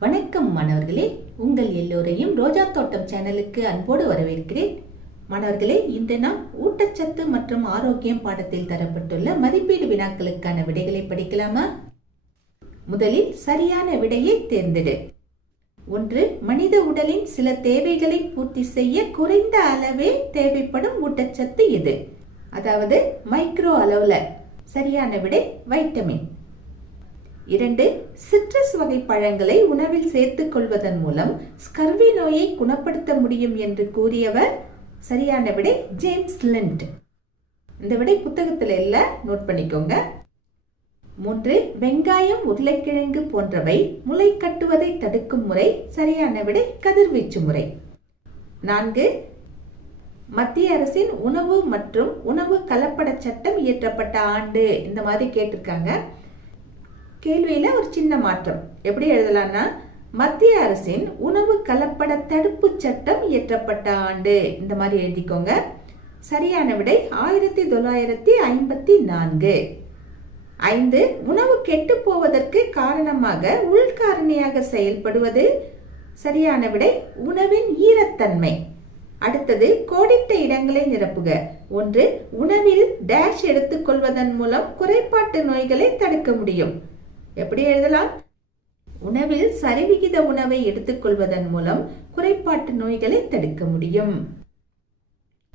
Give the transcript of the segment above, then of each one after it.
வணக்கம் மாணவர்களே. உங்கள் எல்லோரையும் ரோஜா தோட்டம் சேனலுக்கு அன்போடு வரவேற்கிறேன். மாணவர்களே இன்று நாம் ஊட்டச்சத்து மற்றும் ஆரோக்கியம் பாடத்தில் தரப்பட்டுள்ள மதிப்பீடு வினாக்களுக்கான விடைகளை படிக்கலாமா? முதலில் சரியான விடையை தேர்ந்தெடு. ஒன்று மனித உடலின் சில தேவைகளை பூர்த்தி செய்ய குறைந்த அளவே தேவைப்படும் ஊட்டச்சத்து எது? அதாவது மைக்ரோ அளவுல சரியான விடை வைட்டமின் இரண்டு சிட்ரஸ் வகை பழங்களை உணவில் சேர்த்துக் கொள்வதன் மூலம் ஸ்கர்வி நோயை குணப்படுத்த முடியும் என்று கூறியவர் சரியான விடை ஜேம்ஸ் லிண்ட். இந்த விடை புத்தகத்தில் இல்லை நோட் பண்ணிக்கோங்க. மூன்று வெங்காயம் உருளைக்கிழங்கு போன்றவை முளை கட்டுவதை தடுக்கும் முறை சரியான விடை கதிர்வீச்சு முறை. நான்கு மத்திய அரசின் உணவு மற்றும் உணவு கலப்பட சட்டம் இயற்றப்பட்ட ஆண்டு. இந்த மாதிரி கேட்டிருக்காங்க. கேள்வியில் ஒரு சின்ன மாற்றம். எப்படி எழுதலாம்னா மத்திய அரசின் உணவு கலப்பட தடுப்பு சட்டம் இயற்றப்பட்ட ஆண்டு. இந்த மாதிரி எழுதிக்கோங்க. சரியான விடை ஆயிரத்தி தொள்ளாயிரத்தி ஐம்பத்தி நான்கு. ஐந்து உணவு கெட்டு போவதற்கு காரணமாக உள்காரணியாக செயல்படுவது. சரியான விடை உணவின் ஈரத்தன்மை. அடுத்தது கோடிட்ட இடங்களை நிரப்புக. ஒன்று உணவில் டேஷ் எடுத்துக்கொள்வதன் மூலம் குறைபாட்டு நோய்களை தடுக்க முடியும். எப்படி எழுதலாம்? உணவில் சரிவிகித உணவை எடுத்துக்கொள்வதன் மூலம் குறைபாட்டு நோய்களை தடுக்க முடியும்.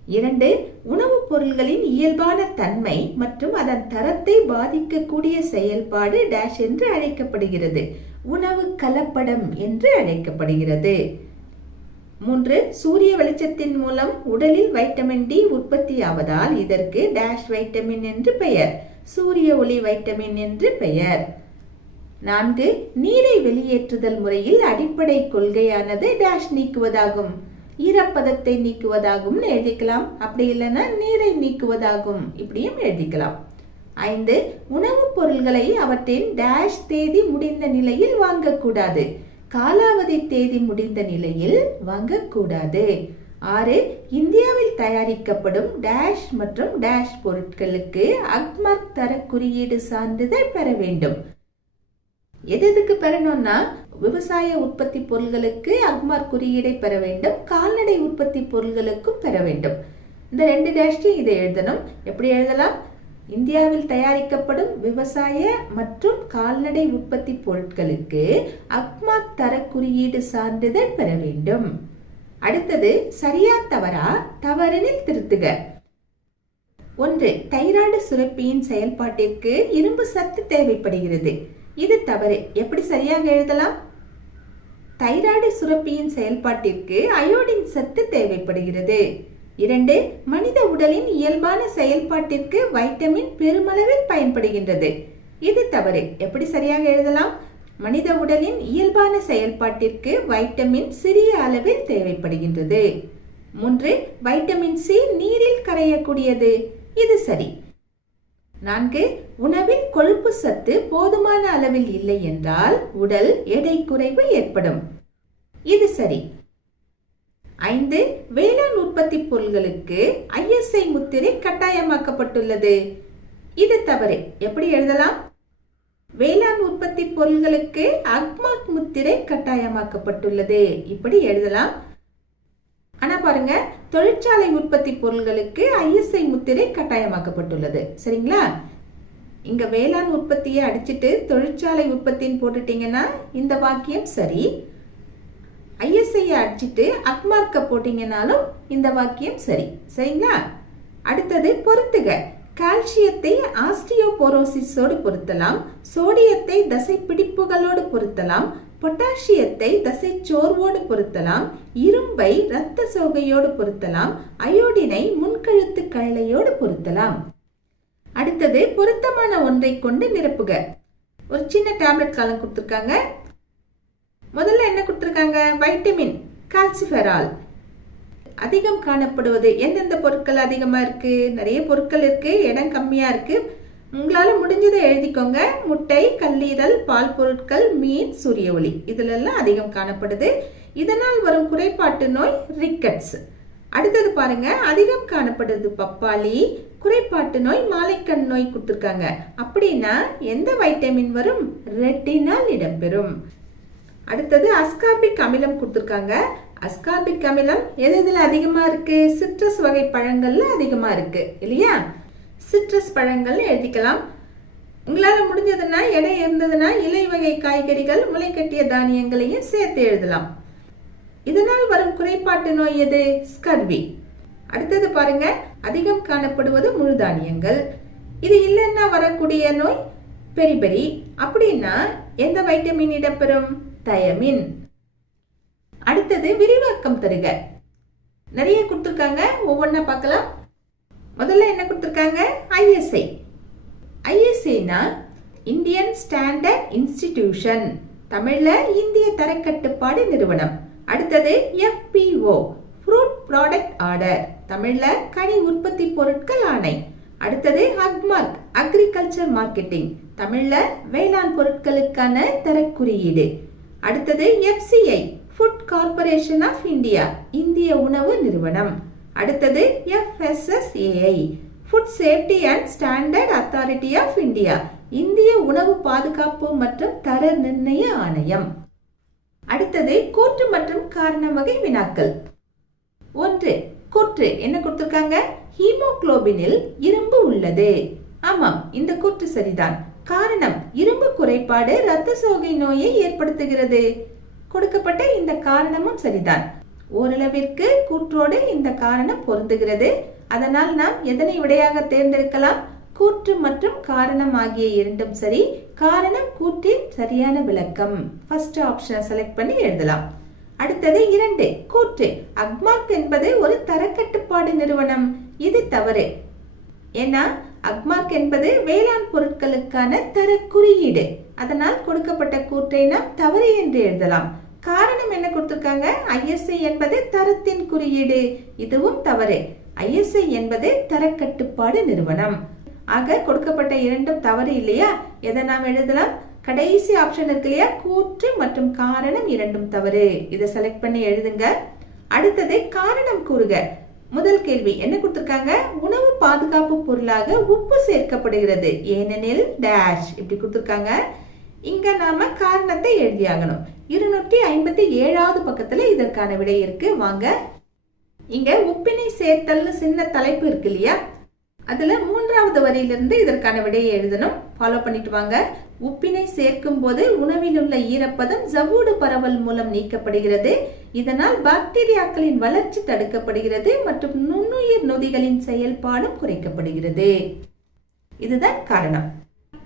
இரண்டு உணவுப் பொருள்களின் இயல்பான தன்மை மற்றும் அதன் தரத்தை பாதிக்கக்கூடிய செயல்பாடு டேஷ் என்று அழைக்கப்படுகிறது. உணவு கலப்படம் என்று அழைக்கப்படுகிறது. மூன்று சூரிய வெளிச்சத்தின் மூலம் உடலில் வைட்டமின் டி உற்பத்தி ஆவதால் இதற்கு டேஷ் வைட்டமின் என்று பெயர். சூரிய ஒளி வைட்டமின் என்று பெயர். நான்கு நீரை வெளியேற்றுதல் முறையில் அடிப்படை கொள்கையானது டேஷ் நீக்குவதாகும். ஈரப்பதத்தை நீக்குவதாகவும் எழுதிக்கலாம். அப்படி இல்லைன்னா நீரை நீக்குவதாகும். இப்படியும் எழுதிக்கலாம். ஐந்து உணவுப் பொருள்களை அவற்றின் டேஷ் தேதி முடிந்த நிலையில் வாங்கக்கூடாது. காலாவதி தேதி முடிந்த நிலையில் வாங்கக்கூடாது. ஆறு இந்தியாவில் தயாரிக்கப்படும் டேஷ் மற்றும் டேஷ் பொருட்களுக்கு அக்மார்க் தர குறியீடு சான்றிதழ் பெற வேண்டும். எது எதுக்கு பெறணும்னா விவசாய உற்பத்தி பொருள்களுக்கு அக்மார் குறியீடை பெற வேண்டும் கால்நடை உற்பத்தி பொருள்களுக்கும் பெற வேண்டும். இந்த ரெண்டு டேஷ்டையும் இதை எழுதணும். எப்படி எழுதலாம்? இந்தியாவில் தயாரிக்கப்படும் விவசாய மற்றும் கால்நடை உற்பத்தி பொருட்களுக்கு அக்மார்க் தர குறியீடு சான்றிதழ் பெற வேண்டும். அடுத்தது சரியா தவறா? தவறெனில் திருத்துக. ஒன்று தைராய்டு சுரப்பியின் செயல்பாட்டிற்கு இரும்பு சத்து தேவைப்படுகிறது. இது தவறு. எப்படி சரியாக எழுதலாம்? தைராய்டு சுரப்பியின் செயல்பாட்டிற்கு அயோடின் சத்து தேவைப்படுகிறது. இரண்டு மனித உடலின் இயல்பான செயல்பாட்டிற்கு வைட்டமின் பெருமளவில் பயன்படுகின்றது. இது தவறு. எப்படி சரியாக எழுதலாம்? மனித உடலின் இயல்பான செயல்பாட்டிற்கு வைட்டமின் சிறிய அளவில் தேவைப்படுகின்றது. மூன்று வைட்டமின் சி நீரில் கரையக்கூடியது. இது சரி. நான்கு உணவில் கொழுப்பு சத்து போதுமான அளவில் இல்லை என்றால் உடல் எடை குறைவு ஏற்படும். இது சரி. ஐந்து வேளாண் உற்பத்தி பொருள்களுக்கு ஐஎஸ்ஐ முத்திரை கட்டாயமாக்கப்பட்டுள்ளது. இது தவறு. எப்படி எழுதலாம்? வேளாண் உற்பத்தி பொருள்களுக்கு அக்மாக் முத்திரை கட்டாயமாக்கப்பட்டுள்ளது. இப்படி எழுதலாம். ஆனா பாருங்க தொழிற்சாலை உற்பத்தி பொருள்களுக்கு ஐஎஸ்ஐ முத்திரை கட்டாயமாக்கப்பட்டுள்ளது. சரிங்களா? இங்க வேளாண் உற்பத்தியை அடிச்சிட்டு தொழிற்சாலை உற்பத்தின்னு போட்டுட்டீங்கன்னா இந்த வாக்கியம் சரி. ஐஎஸ்ஐயை அடிச்சிட்டு அக்மார்க்க போட்டீங்கன்னாலும் இந்த வாக்கியம் சரி. சரிங்களா? அடுத்தது பொருத்துக. கால்சியத்தை ஆஸ்டியோபோரோசிஸோடு பொருத்தலாம். சோடியத்தை தசை பிடிப்புகளோடு பொருத்தலாம். பொட்டாசியத்தை தசை சோர்வோடு பொருத்தலாம் இரும்பை இரத்த சோகையோடு பொருத்தலாம் அயோடினை முன்கழுத்து கழலையோடு பொருத்தலாம். அடுத்தது பொருத்தமான ஒன்றை கொண்டு நிரப்புக. ஒரு சின்ன டேப்லெட் காலம் கொடுத்துருக்காங்க. முதல்ல என்ன கொடுத்துருக்காங்க? Vitamin calciferol. அதிகம் காணப்படுவது எந்தெந்த பொருட்கள் அதிகமாக இருக்கு? நிறைய பொருட்கள் இருக்கு இடம் கம்மியாக இருக்குது உங்களால் முடிஞ்சதை எழுதிக்கோங்க. முட்டை கல்லீரல் பால் பொருட்கள் மீன் சூரிய ஒளி. இதிலெல்லாம் அதிகம் காணப்படுது. இதனால் வரும் குறைபாட்டு நோய் ரிக்கட்ஸ் அடுத்தது பாருங்க. அதிகம் காணப்படுது பப்பாளி. குறைபாட்டு நோய் மாலைக்கண் நோய் கொடுத்துருக்காங்க. அப்படின்னா எந்த வைட்டமின் வரும்? ரெட்டினால் இடம்பெறும். அடுத்தது அஸ்கார்பிக் அமிலம் கொடுத்துருக்காங்க. அஸ்கார்பிக் அமிலம் எது எதுல அதிகமாக இருக்கு? சிட்ரஸ் வகை பழங்கள்ல அதிகமாக இருக்கு. இல்லையா? சிட்ரஸ் பழங்கள்னு எழுதிக்கலாம். உங்களால் முடிஞ்சதுன்னா இடம் இருந்ததுன்னா இலை வகை காய்கறிகள் முளைக்கட்டிய தானியங்களையும் சேர்த்து எழுதலாம். இதனால் வரும் குறைபாட்டு நோய் எது? ஸ்கர்வி. அடுத்தது பாருங்க அதிகம் காணப்படுவது முழு தானியங்கள். இது இல்லைன்னா வரக்கூடிய நோய் பெரிபெரி. அப்படின்னா எந்த வைட்டமின் இடம்பெறும்? தயமின். அடுத்தது விரிவாக்கம் தருக. நிறைய கொடுத்துருக்காங்க ஒவ்வொன்றா பார்க்கலாம். முதல்ல என்ன கொடுத்துருக்காங்க? ஐஎஸ்ஐ ஐஎஸ்ஐனா இந்தியன் ஸ்டாண்டர்ட் இன்ஸ்டிடியூஷன் தமிழில் இந்திய தரக்கட்டுப்பாடு நிறுவனம். அடுத்தது எஃபிஓ ஃப்ரூட் ப்ராடக்ட் ஆர்டர் தமிழில் கனி உற்பத்தி பொருட்கள் ஆணை. அடுத்தது அக்மார்க் அக்ரிகல்ச்சர் மார்க்கெட்டிங் தமிழில் வேளாண் பொருட்களுக்கான தரக்குறியீடு. அடுத்தது FCI food corporation of India இந்திய உணவு நிறுவனம். அடுத்தது FSSAI food safety and standard authority of India இந்திய உணவு பாதுகாப்பு மற்றும் தர நிர்ணய ஆணையம். அடுத்தது கூற்று மற்றும் காரண வகை வினாக்கள். ஒன்று கூற்று. என்ன கொடுத்திருக்காங்க? ஹீமோகுளோபினில் இரும்பு உள்ளது. ஆமாம் இந்த கூற்று சரிதான். காரணம் இரும்பு குறைபாடு இரத்த சோகை நோயை ஏற்படுத்துகிறது. கொடுக்கப்பட்ட இந்த காரணமும் சரிதான். ஓரளவிற்கு கூற்றோடு இந்த காரணம் பொருந்துகிறது. அதனால் நாம் எதனை விடையாக தேர்ந்தெடுக்கலாம்? கூற்று மற்றும் காரணம் ஆகிய இரண்டும் சரி. காரணம் கூற்றின் சரியான விளக்கம். ஃபர்ஸ்ட் ஆப்ஷனை செலக்ட் பண்ணி எழுதலாம். அடுத்தது இரண்டு கூற்று. அக்மார்க் என்பது ஒரு தரக்கட்டுப்பாடு நிறுவனம். இது தவறு. ஏன்னா அக்மார்க் என்பது வேளாண் பொருட்களுக்கான தர குறியீடு. அதனால் கொடுக்கப்பட்ட கூற்றை நாம் தவறு என்று எழுதலாம். காரணம் என்ன கொடுத்துருக்காங்க? ஐஎஸ்ஐ என்பது தரத்தின் குறியீடு. இதுவும் தவறு. ஐஎஸ்ஐ என்பது தரக்கட்டுப்பாடு நிறுவனம். ஆக கொடுக்கப்பட்ட இரண்டும் தவறு இல்லையா? எதை நாம் எழுதலாம்? கடைசி ஆப்ஷன் இருக்கு இல்லையா? கூற்று மற்றும் காரணம் இரண்டும் தவறு. இதை செலக்ட் பண்ணி எழுதுங்க. அடுத்தது காரணம் கூறுக. முதல் கேள்வி என்ன கொடுத்துருக்காங்க? உணவு பாதுகாப்பு பொருளாக உப்பு சேர்க்கப்படுகிறது. ஏனெனில் டேஷ் இப்படி கொடுத்திருக்காங்க. இங்க நாம காரணத்தை எழுதியாகணும். இருநூற்றி ஐம்பத்தி ஏழாவது பக்கத்தில் இதற்கான விடை இருக்கு. வாங்க. இங்க உப்பினை சேர்த்தல்னு சின்ன தலைப்பு இருக்கு இல்லையா? அதுல மூன்றாவது வரியிலிருந்து இதற்கான விடையை எழுதணும். ஃபாலோ பண்ணிட்டு வாங்க. உப்பினை சேர்க்கும் போது உணவில் உள்ள ஈரப்பதம் ஜவ்வூடு பரவல் மூலம் நீக்கப்படுகிறது. இதனால் பாக்டீரியாக்களின் வளர்ச்சி தடுக்கப்படுகிறது மற்றும் நுண்ணுயிர் நொதிகளின் செயல்பாடும் குறைக்கப்படுகிறது. இதுதான் காரணம்.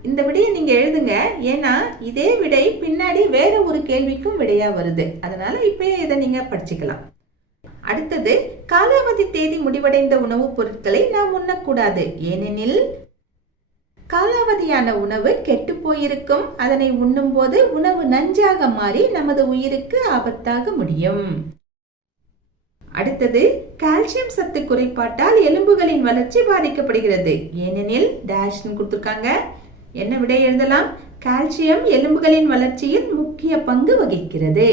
இந்த விடையை நீங்க எழுதுங்க. ஏன்னா இதே விடை பின்னாடி வேற ஒரு கேள்விக்கும் விடையா வருது. அதனால இப்பயே இதை நீங்க படிச்சுக்கலாம். அடுத்தது காலாவதி தேதி முடிவடைந்த உணவுப் பொருட்களை நாம் உண்ணக்கூடாது. ஏனெனில் காலாவதியான உணவு கெட்டு போயிருக்கும். அதனை உண்ணும்போது உணவு நஞ்சாக மாறி நமது உயிருக்கு ஆபத்தாக முடியும். அடுத்தது கால்சியம் சத்து குறைபாட்டால் எலும்புகளின் வளர்ச்சி பாதிக்கப்படுகிறது. ஏனெனில் டேஷ்னு கொடுத்துருக்காங்க. என்ன விடை எழுதலாம்? கால்சியம் எலும்புகளின் வளர்ச்சியில் முக்கிய பங்கு வகிக்கிறது.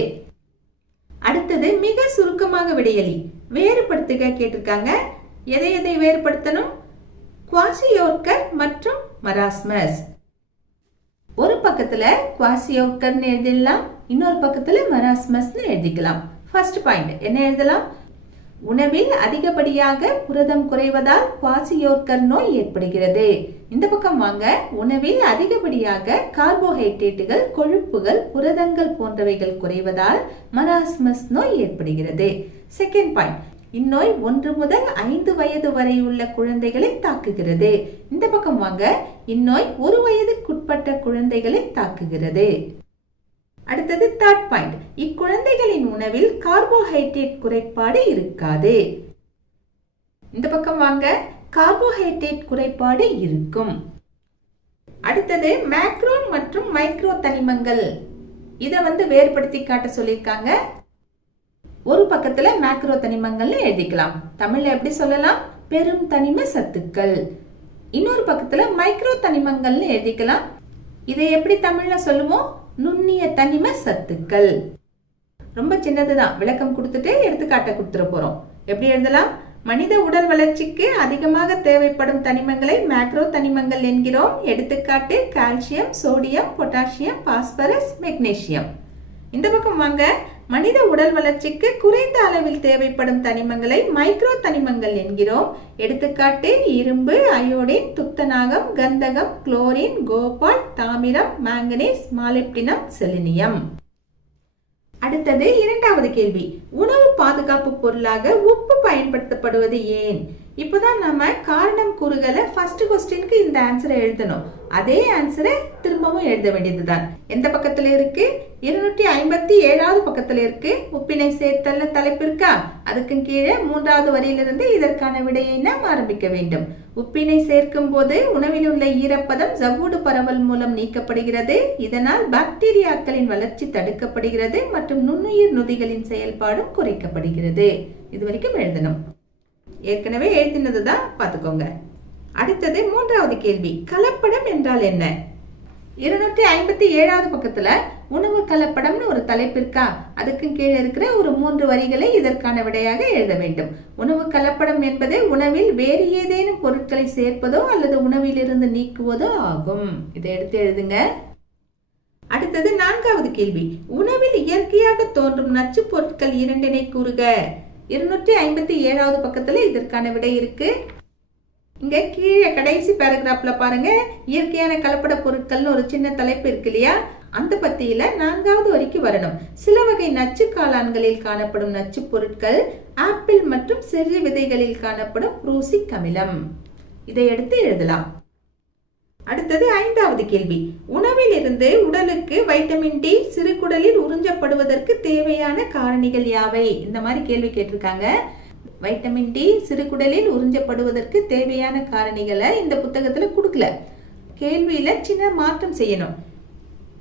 அடுத்தது மிக சுருக்கமாக விடையளி வேறுபடுத்துக கேட்டிருக்காங்க. எதை எதை வேறுபடுத்தணும்? குவாசியோர்கர் மற்றும் மராஸ்மஸ். ஒரு பக்கத்துல குவாசியோர்கர்னு எழுதிடலாம் இன்னொரு பக்கத்துல மராஸ்மஸ்னு எழுதிக்கலாம். ஃபர்ஸ்ட் பாயிண்ட் என்ன எழுதலாம்? உணவில் அதிகப்படியாக புரதம் குறைவதால் குவாசியோர்கல் நோய் ஏற்படுகிறது. இந்த பக்கம் வாங்க. உணவில் அதிகப்படியாக கார்போஹைட்ரேட்டுகள் கொழுப்புகள் புரதங்கள் போன்றவைகள் குறைவதால் மராஸ்மஸ் நோய் ஏற்படுகிறது. செகண்ட் பாயிண்ட் இந்நோய் ஒன்று முதல் ஐந்து வயது வரை உள்ள குழந்தைகளை தாக்குகிறது. இந்த பக்கம் வாங்க. இந்நோய் ஒரு வயதுக்குட்பட்ட குழந்தைகளை தாக்குகிறது. அடுத்தது தேர்ட் பாயிண்ட் இக்குழந்தைகளின் உணவில் கார்போஹைட்ரேட் குறைபாடு இருக்காது. இந்த பக்கம் வாங்க. கார்போஹைட்ரேட் குறைபாடு இருக்கும். அடுத்தது மேக்ரோன் மற்றும் மைக்ரோ தனிமங்கள். இதை வந்து வேறுபடுத்தி காட்ட சொல்லியிருக்காங்க. ஒரு பக்கத்துல மேக்ரோ தனிமங்கள்னு எழுதிக்கலாம். தமிழ்ல எப்படி சொல்லலாம்? பெரும் தனிம சத்துக்கள். இன்னொரு பக்கத்துல மைக்ரோ தனிமங்கள்னு எழுதிக்கலாம். இதை எப்படி தமிழ்ல சொல்லுவோம்? நுண்ணிய தனிம சத்துக்கள். ரொம்ப சின்னதுதான். விளக்கம் கொடுத்துட்டு எடுத்துக்காட்ட கொடுத்துட போறோம். எப்படி எழுதலாம்? மனித உடல் வளர்ச்சிக்கு அதிகமாக தேவைப்படும் தனிமங்களை மேக்ரோ தனிமங்கள் என்கிறோம். எடுத்துக்காட்டு calcium sodium potassium phosphorus magnesium. இந்த பக்கம் வாங்க. மனித உடல் வளர்ச்சிக்கு குறைந்த அளவில் தேவைப்படும் தனிமங்களை மைக்ரோ தனிமங்கள் என்கிறோம். எடுத்துக்காட்டு இரும்பு அயோடின் துத்தநாகம் கந்தகம் குளோரின் கோபால் தாமிரம் மாங்கனீஸ் மாலிப்டினம் செலினியம். அடுத்தது இரண்டாவது கேள்வி. உணவு பாதுகாப்பு பொருளாக உப்பு பயன்படுத்தப்படுவது ஏன்? இப்போதான் நம்ம காரணம் கூறுகளை ஃபர்ஸ்ட் கொஸ்டினுக்கு இந்த ஆன்சரை எழுதணும். அதே ஆன்சரை திரும்பவும் எழுத வேண்டியதுதான். எந்த பக்கத்துல இருக்கு? இருநூற்றி ஐம்பத்தி ஏழாவது பக்கத்துல இருக்கு. உப்பினை சேர்த்தல்ல தலைப்பு இருக்கா? அதுக்கு கீழே மூன்றாவது வரியிலிருந்து இதற்கான விடையை நாம் ஆரம்பிக்க வேண்டும். உப்பினை சேர்க்கும் போது உணவில் உள்ள ஈரப்பதம் ஜவ்வூடு பரவல் மூலம் நீக்கப்படுகிறது. இதனால் பாக்டீரியாக்களின் வளர்ச்சி தடுக்கப்படுகிறது மற்றும் நுண்ணுயிர் நொதிகளின் செயல்பாடும் குறைக்கப்படுகிறது. இது வரைக்கும் எழுதணும். ஏற்கனவே எழுதினது தான் பார்த்துக்கோங்க. அடுத்தது மூன்றாவது கேள்வி கலப்படம் என்றால் என்ன? இருநூற்றி ஐம்பத்தி ஏழாவது பக்கத்துல உணவு கலப்படம்னு ஒரு தலைப்பு இருக்கா? அதுக்கு கீழே இருக்கிற ஒரு மூன்று வரிகளை இதற்கான விடையாக எழுத வேண்டும். உணவு கலப்படம் என்பது உணவில் வேறு ஏதேனும் பொருட்களை சேர்ப்பதோ அல்லது உணவிலிருந்து நீக்குவதோ ஆகும். இதை எடுத்து எழுதுங்க. அடுத்தது நான்காவது கேள்வி உணவில் இயற்கையாக தோன்றும் நச்சு பொருட்கள் இரண்டினை கூறுக. இருநூற்றி ஐம்பத்தி ஏழாவது பக்கத்துல இதற்கான விடை இருக்கு. இங்க கீழே கடைசி பேராகிராஃப்ல பாருங்க. இயற்கையான கலப்பட பொருட்கள்னு ஒரு சின்ன தலைப்பு இருக்கு இல்லையா? அந்த பத்தியில நான்காவது வரைக்கும் வரணும். சில வகை நச்சு காளான்களில் காணப்படும் நச்சு பொருட்கள் ஆப்பிள் மற்றும் சிறு விதைகளில் காணப்படும் ப்ரூசிக் அமிலம். இதை எடுத்து எழுதலாம். அடுத்தது ஐந்தாவது கேள்வி. உணவில் இருந்து உடலுக்கு வைட்டமின் டி சிறுகுடலில் உறிஞ்சப்படுவதற்கு தேவையான காரணிகள் யாவை? இந்த மாதிரி கேள்வி கேட்டிருக்காங்க. வைட்டமின் டி சிறுகுடலில் உறிஞ்சப்படுவதற்கு தேவையான காரணிகளை இந்த புத்தகத்துல கொடுக்கல. கேள்வியில சின்ன மாற்றம் செய்யணும்.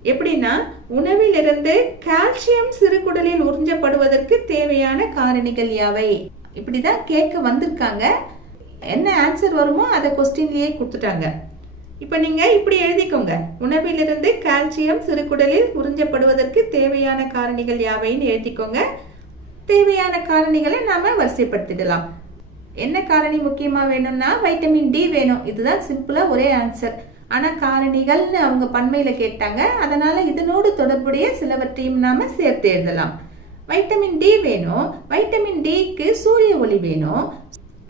எப்படின்னா உணவிலிருந்து கால்சியம் சிறுகுடலில் உறிஞ்சப்படுவதற்கு தேவையான காரணிகள் யாவை? இப்படிதான் கேட்க வந்திருக்காங்க. என்ன ஆன்சர் வருமோ அதை கொஸ்டின்லயே கொடுத்துட்டாங்க. இப்போ நீங்க இப்படி எழுதிக்கோங்க. உணவிலிருந்து கால்சியம் சிறுகுடலில் உறிஞ்சப்படுவதற்கு தேவையான காரணிகள் யாவைன்னு எழுதிக்கோங்க. தேவையான காரணிகளை நாம வரிசைப்படுத்திடலாம். என்ன காரணி முக்கியமா வேணும்னா வைட்டமின் டி வேணும். இதுதான் சிம்பிளா ஒரே ஆன்சர் ஆனா காரணிகள்னு அவங்க பண்மையில கேட்டாங்க. அதனால இதனோடு தொடர்புடைய சிலவற்றையும் நாம சேர்த்து எழுதலாம். வைட்டமின் டி வேணும். வைட்டமின் டிக்கு சூரிய ஒளி வேணும்.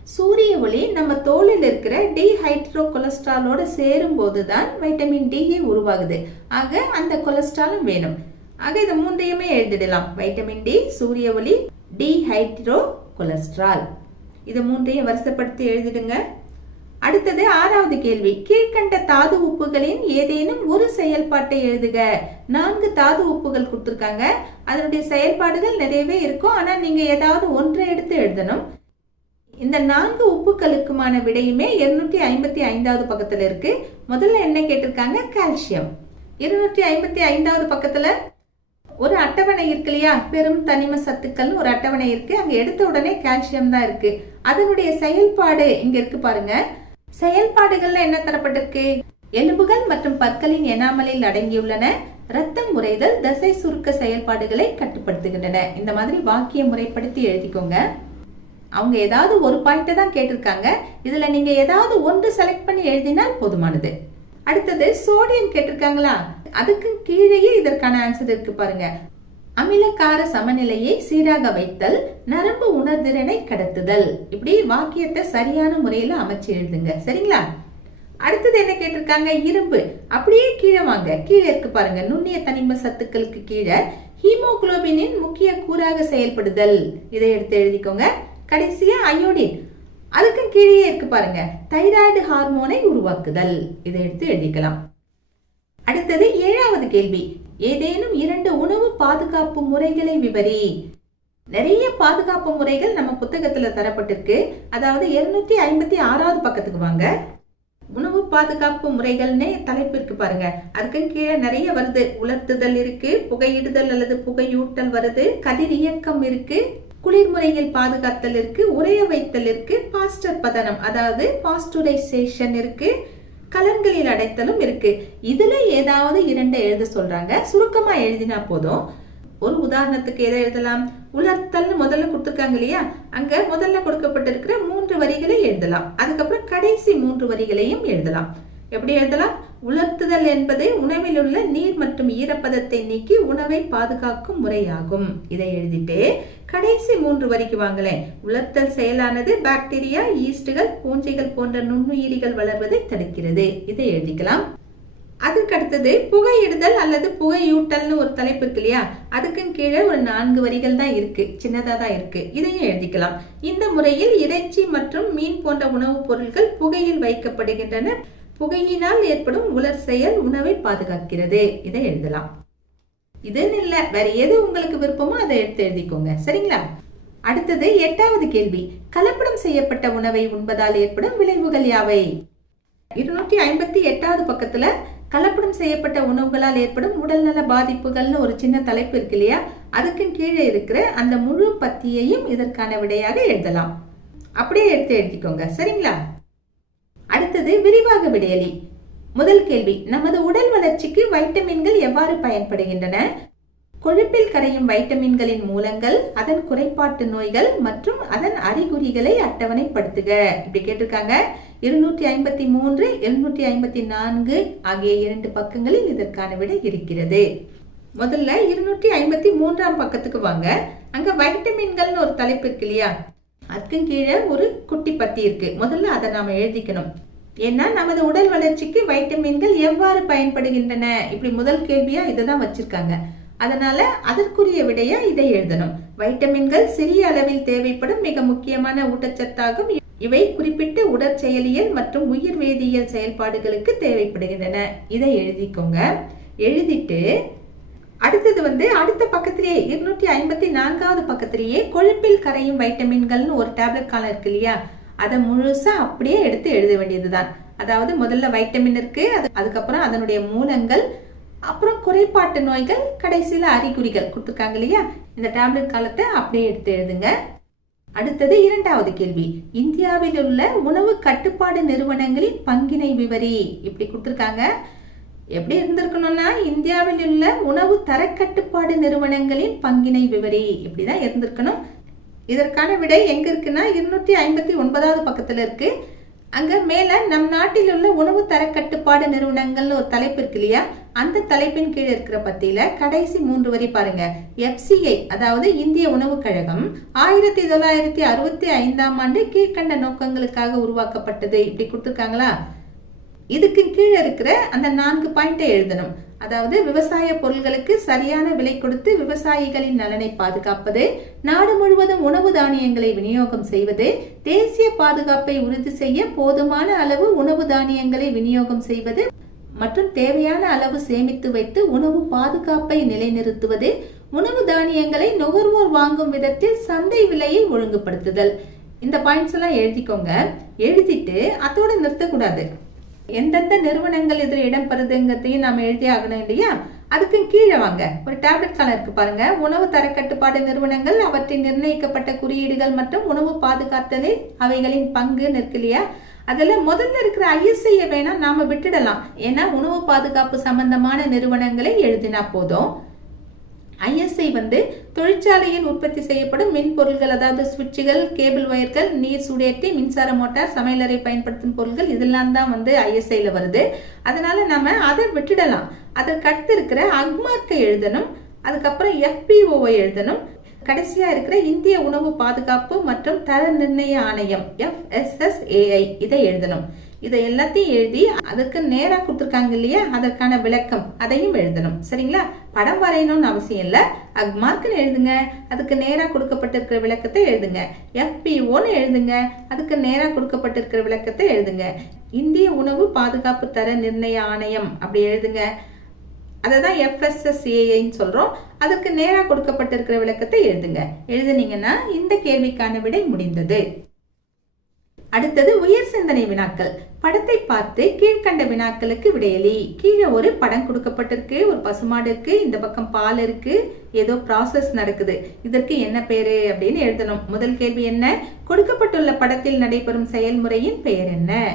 சூரிய ஒளி நம்ம தோலில் இருக்கிற டிஹைட்ரோ கொலஸ்ட்ராலோட சேரும் போது தான் வைட்டமின் டிஏ உருவாகுது. ஆக அந்த கொலஸ்ட்ராலும் வேணும். ஆக இது மூன்றையுமே எழுதிடலாம். வைட்டமின் டி சூரிய ஒளி டிஹைட்ரோ கொலஸ்ட்ரால் இது மூன்றையும் வரிசைப்படுத்தி எழுதிடுங்க. அடுத்தது ஆறாவது கேள்வி. கீழ்கண்ட தாது உப்புகளின் ஏதேனும் ஒரு செயல்பாட்டை எழுதுக. நான்கு தாது உப்புகள் கொடுத்துருக்காங்க. அதனுடைய செயல்பாடுகள் நிறையவே இருக்கும். ஆனா நீங்க ஏதாவது ஒன்றை எடுத்து எழுதணும். இந்த நான்கு உப்புக்களுக்குமான விடையுமே இருநூற்றி ஐம்பத்தி ஐந்தாவது பக்கத்துல இருக்கு. முதல்ல என்ன கேட்டிருக்காங்க? கால்சியம். இருநூற்றி ஐம்பத்தி ஐந்தாவது பக்கத்துல ஒரு அட்டவணை இருக்கு இல்லையா? பெரும் தனிம சத்துக்கள்னு ஒரு அட்டவணை இருக்கு. அங்க எடுத்த உடனே கால்சியம் தான் இருக்கு. அதனுடைய செயல்பாடு இங்க இருக்கு பாருங்க. செயல்பாடுகள்ல என்ன தரப்பட்டிருக்கு? எலும்புகள் மற்றும் பற்களின் எனாமலில் அடங்கியுள்ளன. ரத்தம் முறைதல் தசை சுருக்க செயல்பாடுகளை கட்டுப்படுத்துகின்றன. இந்த மாதிரி வாக்கிய முறைப்படுத்தி எழுதிக்கோங்க. அவங்க ஏதாவது ஒரு பாயிண்ட்டை தான் கேட்டிருக்காங்க. இதில் நீங்கள் ஏதாவது ஒன்று செலக்ட் பண்ணி எழுதினால் போதுமானது. அடுத்தது சோடியம் கேட்டிருக்காங்களா? அதுக்கு கீழேயே இதற்கான ஆன்சர் இருக்கு பாருங்க. அமிலக்கார சமநிலையை சீராக வைத்தல் நரம்பு உணர்திறனை கடத்துதல். இப்படி வாக்கியத்தை சரியான முறையில் அமைச்சு எழுதுங்க. சரிங்களா? அடுத்தது என்ன கேட்டிருக்காங்க? இரும்பு. அப்படியே கீழே வாங்க. கீழே இருக்கு பாருங்க. நுண்ணிய தனிம சத்துக்களுக்கு கீழே. ஹீமோகுளோபினின் முக்கிய கூறாக செயல்படுதல். இதை எடுத்து எழுதிக்கோங்க. கடைசியா அயோடின். அதுக்கு கீழே இருக்கு பாருங்க. தைராய்டு ஹார்மோனை உருவாக்குதல். இதை எடுத்து எழுதிக்கலாம். அடுத்தது ஏழாவது கேள்வி. ஏதேனும் இரண்டு உணவு பாதுகாப்பு முறைகளை விவரி நிறைய பாதுகாப்பு முறைகள் நம்ம புத்தகத்துல தரப்பட்டிருக்கு. அதாவது இருநூத்தி ஐம்பத்தி ஆறாவது பக்கத்துக்கு வாங்க. உணவு பாதுகாப்பு முறைகள்னே தலைப்பு இருக்கு பாருங்க. அதுக்கு கீழே நிறைய வருது. உலர்த்துதல் இருக்கு புகையிடுதல் அல்லது புகையூட்டல் வருது. கதிர் இயக்கம் இருக்கு. குளிர்முறையில் பாதுகாத்தல் இருக்கு உரைய வைத்தல் இருக்கு பாஸ்டர் பதனம் அதாவது பாஸ்டுரைசேஷன் இருக்கு கலன்களில் அடைத்தலும் இருக்கு. இதுல ஏதாவது இரண்டை எழுத சொல்றாங்க. சுருக்கமா எழுதினா போதும். ஒரு உதாரணத்துக்கு எதை எழுதலாம்? உலர்த்தல்னு முதல்ல கொடுத்துருக்காங்க இல்லையா? அங்க முதல்ல கொடுக்கப்பட்டிருக்கிற மூன்று வரிகளை எழுதலாம். அதுக்கப்புறம் கடைசி மூன்று வரிகளையும் எழுதலாம். எப்படி எழுதலாம்? உலர்த்துதல் என்பது உணவில் உள்ள நீர் மற்றும் ஈரப்பதத்தை நீக்கி உணவை பாதுகாக்கும் முறையாகும். இதை எழுதிட்டு கடைசி மூன்று வரிக்கு வாங்கலேன் உலர்த்தல் செயலானது பாக்டீரியா ஈஸ்டுகள் பூஞ்சைகள் போன்ற நுண்ணுயிரிகள் வளர்வதை தடுக்கிறது. இதை எழுதிக்கலாம். அதுக்கு அடுத்தது புகையிடுதல் அல்லது புகையூட்டல்னு ஒரு தலைப்பு இருக்கு இல்லையா? அதுக்கும் கீழே ஒரு நான்கு வரிகள் தான் இருக்கு. சின்னதா தான் இருக்கு. இதையும் எழுதிக்கலாம். இந்த முறையில் இறைச்சி மற்றும் மீன் போன்ற உணவுப் பொருட்கள் புகையில் வைக்கப்படுகின்றன. புகையினால் ஏற்படும் உலர் செயல் உணவை பாதுகாக்கிறது. இதை எழுதலாம். இதுன்னு இல்ல வேற எது உங்களுக்கு விருப்பமோ அதை எடுத்து எழுதிக்கோங்க. சரிங்களா? அடுத்தது எட்டாவது கேள்வி. கலப்படம் செய்யப்பட்ட உணவை உண்பதால் ஏற்படும் விளைவுகள் யாவை? இருநூற்றி ஐம்பத்தி எட்டாவது பக்கத்துல கலப்படம் செய்யப்பட்ட உணவுகளால் ஏற்படும் உடல்நல பாதிப்புகள்னு ஒரு சின்ன தலைப்பு இருக்கு இல்லையா? அதுக்கு கீழே இருக்கிற அந்த முழு பத்தியையும் இதற்கான விடையாக எழுதலாம். அப்படியே எடுத்து எழுதிக்கோங்க. சரிங்களா? அடுத்தது விரிவாக விடையலி. முதல் கேள்வி நமது உடல் வளர்ச்சிக்கு வைட்டமின்கள் எவ்வாறு பயன்படுகின்றன? கொழுப்பில் கரையும் வைட்டமின்களின் மூலங்கள் அதன் குறைபாட்டு நோய்கள் மற்றும் அதன் அறிகுறிகளை அட்டவணைப்படுத்துக. இப்படி கேட்டிருக்காங்க. இருநூற்றி ஐம்பத்தி மூன்று இருநூற்றி ஐம்பத்தி நான்கு ஆகிய இரண்டு பக்கங்களில் இதற்கான விடை இருக்கிறது. முதல்ல இருநூற்றி ஐம்பத்தி மூன்றாம் பக்கத்துக்கு வாங்க. அங்க வைட்டமின்கள்னு ஒரு தலைப்பு இருக்கு இல்லையா? அதுக்கு கீழே ஒரு குட்டி பத்தி இருக்கு. முதல்ல அதை நாம எழுதிக்கணும். ஏன்னா நமது உடல் வளர்ச்சிக்கு வைட்டமின்கள் எவ்வாறு பயன்படுகின்றன? இப்படி முதல் கேள்வியா இதை தான் வச்சிருக்காங்க. அதனால அதற்குரிய விடையா இதை எழுதணும். வைட்டமின்கள் சிறிய அளவில் தேவைப்படும் மிக முக்கியமான ஊட்டச்சத்தாகும். இவை குறிப்பிட்ட உடற்செயலியல் மற்றும் உயிர் வேதியியல் செயல்பாடுகளுக்கு தேவைப்படுகின்றன. இதை எழுதிக்கோங்க. எழுதிட்டு அடுத்தது வந்து அடுத்த பக்கத்திலேயே இருநூற்றி ஐம்பத்தி நான்காவது பக்கத்திலேயே கொழுப்பில் கரையும் வைட்டமின்கள்னு ஒரு டேப்லெட் காலம் இருக்கு இல்லையா? அதை முழுசா அப்படியே எடுத்து எழுத வேண்டியதுதான். அதாவது முதல்ல வைட்டமின் இருக்கு அது அதுக்கப்புறம் அதனுடைய மூலங்கள் அப்புறம் குறைபாட்டு நோய்கள் கடைசியில அறிகுறிகள் கொடுத்துருக்காங்க இல்லையா? இந்த டேப்லெட் காலத்தை அப்படியே எடுத்து எழுதுங்க. அடுத்தது இரண்டாவது கேள்வி. இந்தியாவில் உள்ள உணவு கட்டுப்பாடு நிறுவனங்களின் பங்கினை விவரி இப்படி கொடுத்துருக்காங்க. எப்படி இருந்திருக்கணும்னா இந்தியாவில் உள்ள உணவு தரக்கட்டுப்பாடு நிறுவனங்களின் பங்கினை விவரி இப்படிதான் இருந்திருக்கணும். இதற்கான விடை எங்க இருக்குன்னா இருநூற்றி ஐம்பத்தி ஒன்பதாவது பக்கத்துல இருக்கு. அங்க மேல நம் நாட்டில் உள்ள உணவு தரக்கட்டுப்பாடு நிறுவனங்கள்னு ஒரு தலைப்பு இருக்கு இல்லையா? அந்த தலைப்பின் கீழ் இருக்கிற பத்தியில கடைசி மூன்று வரி பாருங்க. எஃப்சிஐ அதாவது இந்திய உணவு கழகம் ஆயிரத்தி தொள்ளாயிரத்தி அறுபத்தி ஐந்தாம் ஆண்டு கீழ்கண்ட நோக்கங்களுக்காக உருவாக்கப்பட்டது. இப்படி கொடுத்துருக்காங்களா? இதுக்கு கீழே இருக்கிற அந்த நான்கு பாயிண்டை எழுதணும். அதாவது விவசாய பொருள்களுக்கு சரியான விலை கொடுத்து விவசாயிகளின் நலனை பாதுகாப்பது நாடு முழுவதும் உணவு தானியங்களை விநியோகம் செய்வது தேசிய பாதுகாப்பை உறுதி செய்ய போதுமான அளவு உணவு தானியங்களை விநியோகம் செய்வது மற்றும் தேவையான அளவு சேமித்து வைத்து உணவு பாதுகாப்பை நிலைநிறுத்துவது உணவு தானியங்களை நுகர்வோர் வாங்கும் விதத்தில் சந்தை விலையை ஒழுங்குபடுத்துதல். இந்த பாயிண்ட்ஸ் எல்லாம் எழுதிக்கோங்க. எழுதிட்டு அதோட நிறுத்தக்கூடாது. எந்தெந்த நிறுவனங்கள் இதில் இடம்பெறுதுங்கிறதையும் நாம எழுதி ஆகணும் இல்லையா? அதுக்கு கீழே வாங்க. ஒரு டேப்லெட் காலம் இருக்கு பாருங்க. உணவு தரக்கட்டுப்பாடு நிறுவனங்கள் அவற்றின் நிர்ணயிக்கப்பட்ட குறியீடுகள் மற்றும் உணவு பாதுகாத்தலில் அவைகளின் பங்கு இருக்கு இல்லையா? அதில் முதல்ல இருக்கிற ஐஎஸ்ஐயை வேணால் நாம் விட்டுடலாம். ஏன்னா உணவு பாதுகாப்பு சம்பந்தமான நிறுவனங்களை எழுதினா போதும். ஐஎஸ்ஐ வந்து தொழிற்சாலையில் உற்பத்தி செய்யப்படும் மின்பொருள்கள் அதாவது சுவிட்சுகள் கேபிள் ஒயர்கள் நீர் சூடேற்றி மின்சார மோட்டார் சமையலறை பயன்படுத்தும் பொருட்கள் இதெல்லாம் தான் வந்து ஐஎஸ்ஐல வருது. அதனால நம்ம அதை விட்டுடலாம். அதற்கு அடுத்து இருக்கிற அக்மார்க்கை எழுதணும். அதுக்கப்புறம் எஃபிஓவை எழுதணும். கடைசியா இருக்கிற இந்திய உணவு பாதுகாப்பு மற்றும் தர நிர்ணய ஆணையம் எஃப்எஸ்எஸ்ஏஐ இதை எழுதணும். இதை எல்லாத்தையும் எழுதி அதுக்கு நேராக கொடுத்துருக்காங்க இல்லையா? அதற்கான விளக்கம் அதையும் எழுதணும். சரிங்களா? படம் வரையணும்னு அவசியம் இல்லை. மார்க்னு எழுதுங்க. அதுக்கு நேராக கொடுக்கப்பட்டிருக்கிற விளக்கத்தை எழுதுங்க. எஃபிஓன்னு எழுதுங்க. அதுக்கு நேராக கொடுக்கப்பட்டிருக்கிற விளக்கத்தை எழுதுங்க. இந்திய உணவு பாதுகாப்பு தர நிர்ணய ஆணையம் அப்படி எழுதுங்க. அதை தான் எஃப்எஸ்எஸ்ஏஐன்னு சொல்கிறோம் அதுக்கு நேராக கொடுக்கப்பட்டிருக்கிற விளக்கத்தை எழுதுங்க. எழுதுனீங்கன்னா இந்த கேள்விக்கான விடை முடிந்தது. அடுத்தது உயர் சிந்தனை வினாக்கள். படத்தை பார்த்து கீழ்கண்ட வினாக்களுக்கு விடையலி. கீழே ஒரு படம் கொடுக்கப்பட்டிருக்கு ஒரு பசுமாடு இருக்கு இந்த பக்கம் பால் இருக்கு ஏதோ ப்ராசஸ் நடக்குது. இதற்கு என்ன பேரு அப்படின்னு எழுதணும். முதல் கேள்வி என்ன? கொடுக்கப்பட்டுள்ள படத்தில் நடைபெறும் செயல்முறையின் பெயர் என்ன?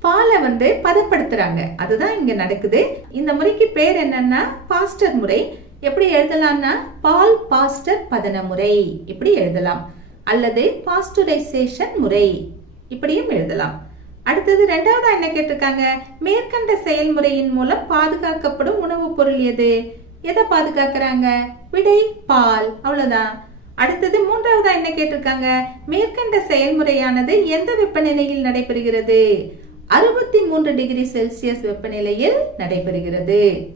பாலை வந்து பதப்படுத்துறாங்க. அதுதான் இங்க நடக்குது. இந்த முறைக்கு பேர் என்னன்னா பாஸ்டர் முறை. எப்படி எழுதலாம்னா பால் பாஸ்டர் பதன முறை. இப்படி எழுதலாம். அல்லது பாஸ்டுரைசேஷன் முறை. இப்படியும் எழுதலாம். அடுத்தது ரெண்டாவதா என்ன கேட்டிருக்காங்க? மேற்கண்ட செயல்முறையின் மூலம் பாதுகாக்கப்படும் உணவுப் பொருள் எது? எதை பாதுகாக்கிறாங்க? விடை பால். அவ்வளவுதான். அடுத்தது மூன்றாவதா என்ன கேட்டிருக்காங்க? மேற்கண்ட செயல்முறையானது எந்த வெப்பநிலையில் நடைபெறுகிறது? அறுபத்தி மூன்று டிகிரி செல்சியஸ் வெப்பநிலையில் நடைபெறுகிறது.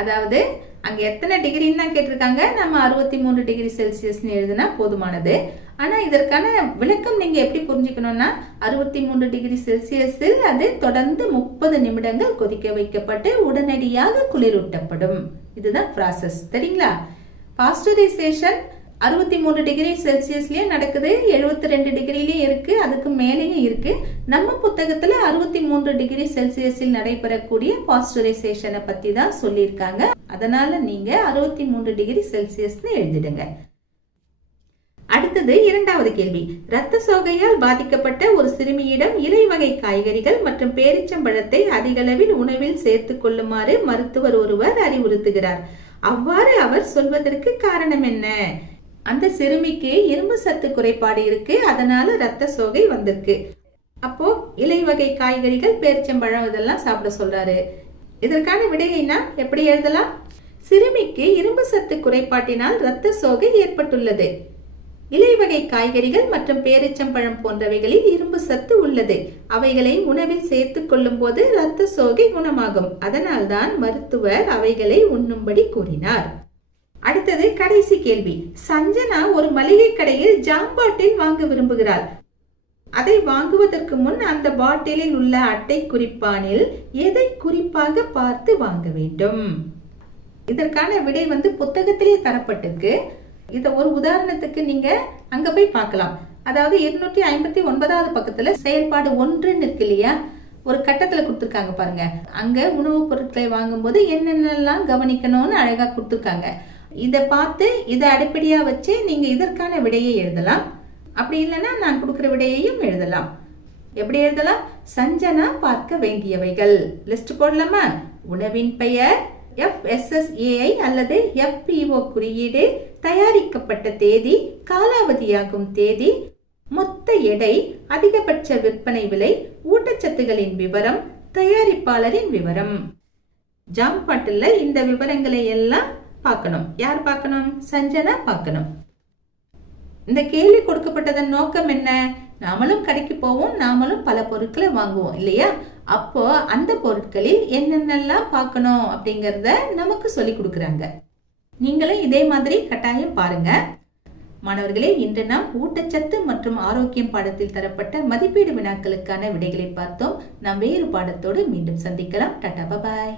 அதாவது அங்கே எத்தனை டிகிரின்னு தான் கேட்டிருக்காங்க. நம்ம அறுபத்தி மூன்று டிகிரி செல்சியஸ்னு எழுதுனா போதுமானது. ஆனால் இதற்கான விளக்கம் நீங்கள் எப்படி புரிஞ்சுக்கணும்னா அறுபத்தி மூன்று டிகிரி செல்சியஸில் அது தொடர்ந்து முப்பது நிமிடங்கள் கொதிக்க வைக்கப்பட்டு உடனடியாக குளிரூட்டப்படும். இதுதான் ப்ராசஸ் சரிங்களா? பாஸ்டரைசேஷன் அறுபத்தி மூணு டிகிரி செல்சியஸ்லயே நடக்குது எழுபத்தி ரெண்டு டிகிரிலயும் இருக்கு அதுக்கு மேலேயும் இருக்கு. நம்ம புத்தகத்துல அறுபத்தி மூன்று டிகிரி செல்சியஸில் நடைபெறக்கூடிய பாஸ்டரைசேஷனை பத்தி தான் சொல்லியிருக்காங்க. அதனால நீங்க அறுபத்தி மூன்று டிகிரி செல்சியஸ்னு எழுதிடுங்க. அடுத்தது இரண்டாவது கேள்வி. இரத்த சோகையால் பாதிக்கப்பட்ட ஒரு சிறுமியிடம் இலை வகை காய்கறிகள் மற்றும் பேரிச்சம்பழத்தை அதிகளவில் உணவில் சேர்த்துக் கொள்ளுமாறு மருத்துவர் ஒருவர் அறிவுறுத்துகிறார். அவ்வாறு அவர் சொல்வதற்கு காரணம் என்ன? அந்த சிறுமிக்கு இரும்பு சத்து குறைபாடு இருக்கு. அதனால ரத்த சோகை வந்திருக்கு. அப்போ இலை வகை காய்கறிகள் பேரிச்சம்பழம் இதெல்லாம் சாப்பிட சொல்றாரு. இதற்கான விடையினா எப்படி எழுதலாம்? சிறுமிக்கு இரும்பு சத்து குறைபாட்டினால் இரத்த சோகை ஏற்பட்டுள்ளது. இலை வகை காய்கறிகள் மற்றும் பேரிச்சம்பழம் போன்றவைகளில் இரும்பு சத்து உள்ளது. அவைகளை உணவில் சேர்த்துக் கொள்ளும் போது இரத்த சோகை குணமாகும். அதனால்தான் மருத்துவர் அவைகளை உண்ணும்படி கூறினார். அடுத்தது கடைசி கேள்வி. சஞ்சனா ஒரு மளிகை கடையில் ஜாம் பாட்டில் வாங்க விரும்புகிறாள். அதை வாங்குவதற்கு முன் அந்த பாட்டிலில் உள்ள அட்டை குறிப்பானில் எதை குறிப்பாக பார்த்து வாங்க வேண்டும்? இதற்கான விடை வந்து புத்தகத்திலே தரப்பட்டிருக்கு. இத ஒரு உதாரணத்துக்கு நீங்க அங்க போய் பார்க்கலாம். அதாவது இருநூற்றி ஐம்பத்தி ஒன்பதாவது பக்கத்துல செயல்பாடு ஒன்றுன்னு இருக்கு இல்லையா? ஒரு கட்டத்துல கொடுத்துருக்காங்க பாருங்க. அங்க உணவுப் பொருட்களை வாங்கும்போது என்னென்னலாம் கவனிக்கணும்னு அழகா கொடுத்துருக்காங்க. இதை பார்த்து இதை அடிப்படையாக வச்சு நீங்கள் இதற்கான விடையை எழுதலாம். அப்படி இல்லைன்னா நான் கொடுக்குற விடையையும் எழுதலாம். எப்படி எழுதலாம்? சஞ்சனா பார்க்க வேண்டியவைகள். லிஸ்ட் போடலாமா? உணவின் பெயர் எஃப்எஸ்எஸ்ஏஐ அல்லது எஃப்பிஓ குறியீடு தயாரிக்கப்பட்ட தேதி காலாவதியாகும் தேதி மொத்த எடை அதிகபட்ச விற்பனை விலை ஊட்டச்சத்துகளின் விவரம் தயாரிப்பாளரின் விவரம். ஜாம்பாட்டில் இந்த விவரங்களை எல்லாம் பார்க்கணும். யார் பார்க்கணும்? சஞ்சனா பார்க்கணும். இந்த கேள்வி கொடுக்கப்பட்டதன் நோக்கம் என்ன? நாமளும் கடைக்கு போவோம். நாமளும் பல பொருட்களை வாங்குவோம். இல்லையா? அப்போ அந்த பொருட்களில் என்னென்னலாம் பார்க்கணும் அப்படிங்கறத நமக்கு சொல்லி கொடுக்குறாங்க. நீங்களும் இதே மாதிரி கட்டாயம் பாருங்க. மாணவர்களே இன்று நாம் ஊட்டச்சத்து மற்றும் ஆரோக்கியம் பாடத்தில் தரப்பட்ட மதிப்பீடு வினாக்களுக்கான விடைகளை பார்த்தோம். நாம் வேறு பாடத்தோடு மீண்டும் சந்திக்கலாம். டாடா பாய்